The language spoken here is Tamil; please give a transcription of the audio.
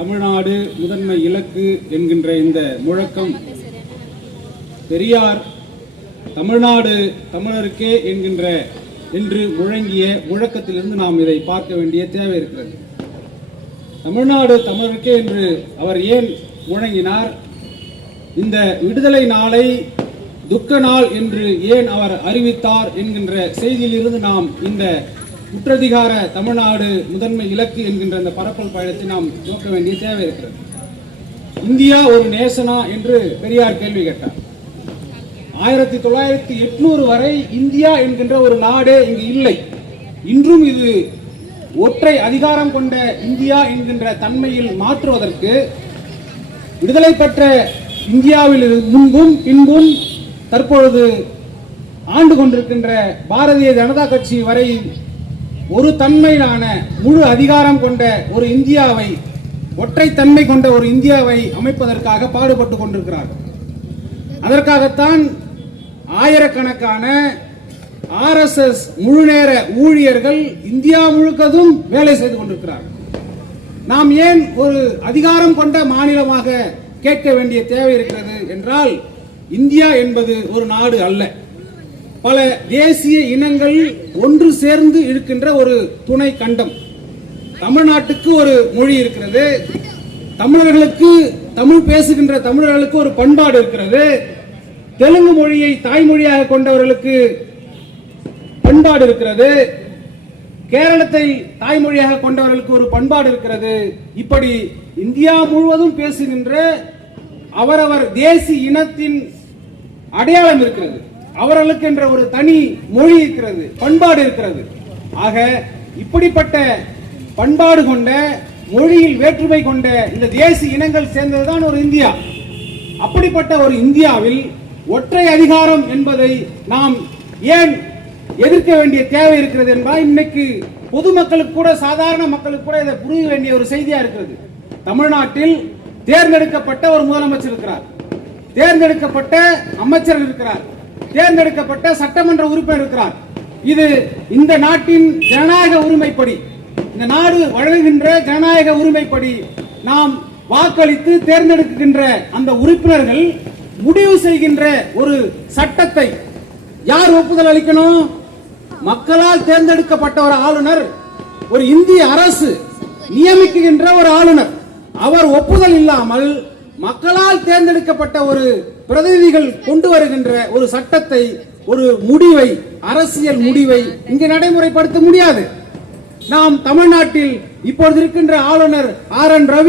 தமிழ்நாடு முதன்மை இலக்கு என்கின்ற இந்த முழக்கம் பெரியார் தமிழ்நாடு தமிழருக்கே என்கின்ற என்று முழங்கிய முழக்கத்திலிருந்து நாம் இதை பார்க்க வேண்டிய தேவை இருக்கிறது. தமிழ்நாடு தமிழருக்கே என்று அவர் ஏன் முழங்கினார்? இந்த விடுதலை நாளை துக்க நாள் என்று ஏன் அவர் அறிவித்தார் என்கின்ற செய்தியிலிருந்து நாம் இந்த குற்றதிகார தமிழ்நாடு முதன்மை இலக்கு என்கின்ற அந்த பரப்பல் பயணத்தை நாம் நோக்க வேண்டிய தேவை இருக்கிறது. இந்தியா ஒரு நேசனா என்று பெரியார் கேள்வி கேட்டார். ஆயிரத்தி தொள்ளாயிரத்தி எட்நூறு வரை இந்தியா என்கின்ற ஒரு நாடே இங்கு இல்லை. இன்றும் இது ஒற்றை அதிகாரம் கொண்ட இந்தியா என்கின்ற தன்மையில் மாற்றுவதற்கு விடுதலை பெற்ற இந்தியாவில் முன்பும் பின்பும் தற்பொழுது ஆண்டு கொண்டிருக்கின்ற பாரதிய ஜனதா கட்சி வரை ஒரு தன்மையிலான முழு அதிகாரம் கொண்ட ஒரு இந்தியாவை ஒற்றை தன்மை கொண்ட ஒரு இந்தியாவை அமைப்பதற்காக பாடுபட்டு கொண்டிருக்கிறார்கள். அதற்காகத்தான் ஆயிரக்கணக்கான ஆர்எஸ்எஸ் முழுநேர ஊழியர்கள் இந்தியா முழுக்கதும் வேலை செய்து கொண்டிருக்கிறார்கள். நாம் ஏன் ஒரு அதிகாரம் கொண்ட மாநிலமாக கேட்க வேண்டிய தேவை இருக்கிறது என்றால் இந்தியா என்பது ஒரு நாடு அல்ல. பல தேசிய இனங்கள் ஒன்று சேர்ந்து இருக்கின்ற ஒரு துணை கண்டம். தமிழ்நாட்டுக்கு ஒரு மொழி இருக்கிறது. தமிழர்களுக்கு தமிழ் பேசுகின்ற தமிழர்களுக்கு ஒரு பண்பாடு இருக்கிறது. தெலுங்கு மொழியை தாய்மொழியாக கொண்டவர்களுக்கு பண்பாடு இருக்கிறது. கேரளத்தை தாய்மொழியாக கொண்டவர்களுக்கு ஒரு பண்பாடு இருக்கிறது. இப்படி இந்தியா முழுவதும் பேசுகின்ற அவரவர் தேசி இனத்தின் அடையாளம் இருக்கிறது. அவர்களுக்கு என்ற ஒரு தனி மொழி இருக்கிறது பண்பாடு இருக்கிறது. ஆக இப்படிப்பட்ட பண்பாடு கொண்ட மொழியில் வேற்றுமை கொண்ட இந்த தேசிய இனங்கள் சேர்ந்ததுதான் ஒரு இந்தியா. அப்படிப்பட்ட ஒரு இந்தியாவில் ஒற்றை அதிகாரம் என்பதை நாம் ஏன் எதிர்க்க வேண்டிய தேவை இருக்கிறது என்பால் இன்னைக்கு பொதுமக்களுக்கு கூட சாதாரண மக்களுக்கு கூட இதை புரிய வேண்டிய ஒரு செய்தியா இருக்கிறது. தமிழ்நாட்டில் தேர்ந்தெடுக்கப்பட்ட ஒரு முதலமைச்சர் இருக்கிறார். தேர்ந்தெடுக்கப்பட்ட அமைச்சர் இருக்கிறார். தேர்ந்தெடுக்கப்பட்ட சட்டமன்ற உறுப்பினர் இருக்கிறார். இது இந்த நாட்டின் ஜனநாயக உரிமைப்படி இந்த நாடு வழங்குகின்ற ஜனநாயக உரிமைப்படி நாம் வாக்களித்து தேர்ந்தெடுக்கின்ற அந்த உறுப்பினர்கள் முடிவு செய்கின்ற ஒரு சட்டத்தை யார் ஒப்புதல் அளிக்கணும்? மக்களால் தேர்ந்தெடுக்கப்பட்ட ஒரு ஆளுநர் ஒரு இந்திய அரசு நியமிக்குகின்ற ஒரு ஆளுநர். அவர் ஒப்புதல் இல்லாமல் மக்களால் தேர்ந்தெடுக்கப்பட்ட ஒரு பிரதிநிதிகள் கொண்டு வருகின்ற ஒரு சட்டத்தை ஒரு முடிவை அரசியல் முடிவை இங்கு நடைமுறைப்படுத்த முடியாது. நாம் தமிழ்நாட்டில் இப்பொழுது இருக்கின்ற ஆளுநர் ஆர் என் ரவி